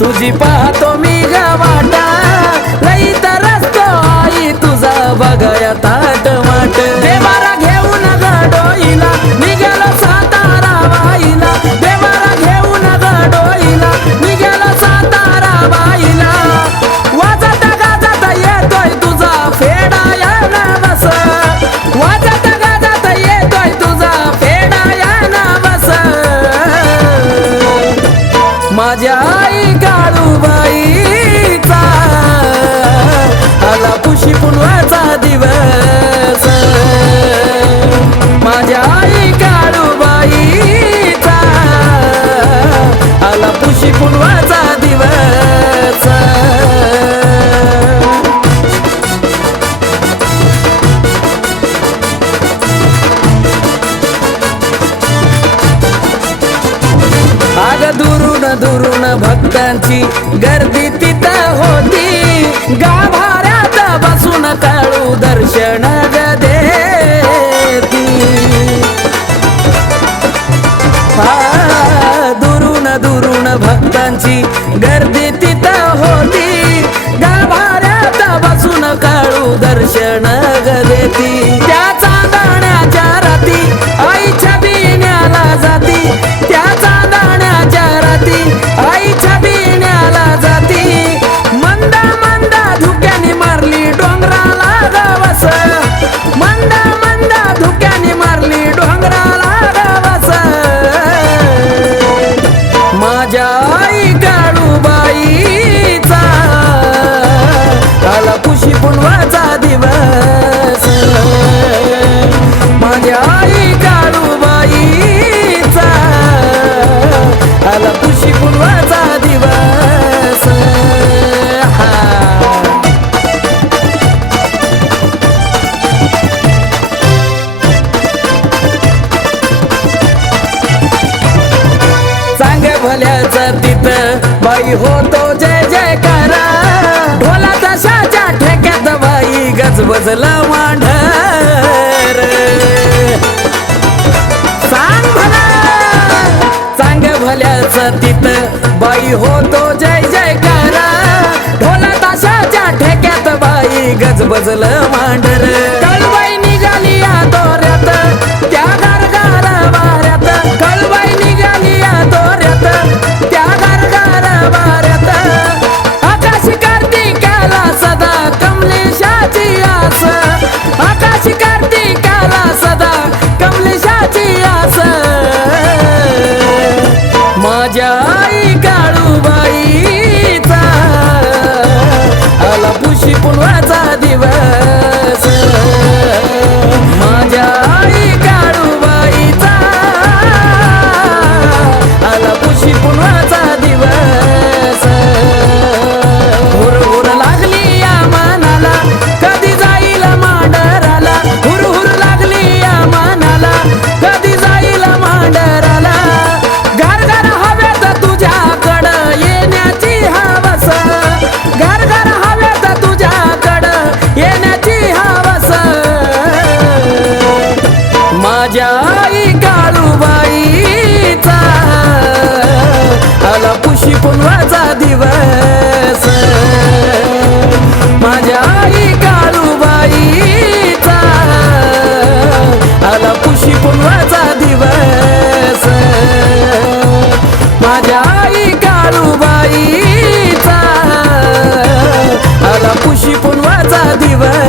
तुझी पाहतो मी गावाटा कुणवाचा दिवस. आग दुरून दुरून भक्तांची गर्दी तिथं होती. गाव क्षण देवाचा बाई होतो जय जय करा ढोला तशाच्या ठेक्यात बाई गजबजला मांढ सतीत बाई होतो जय जय करा ढोला ताशाच्या ठेक्यात बाई गजबजल मांड माझा दिवस. माझ्या आई काळूबाईचा. आला पुशी पुनवाचा दिवस. माझ्या आई काळूबाईचा. आला पुशी पुनवाचा दिवस. माझ्या आई काळूबाईचा. आला पुशी पुनवाचा दिवस.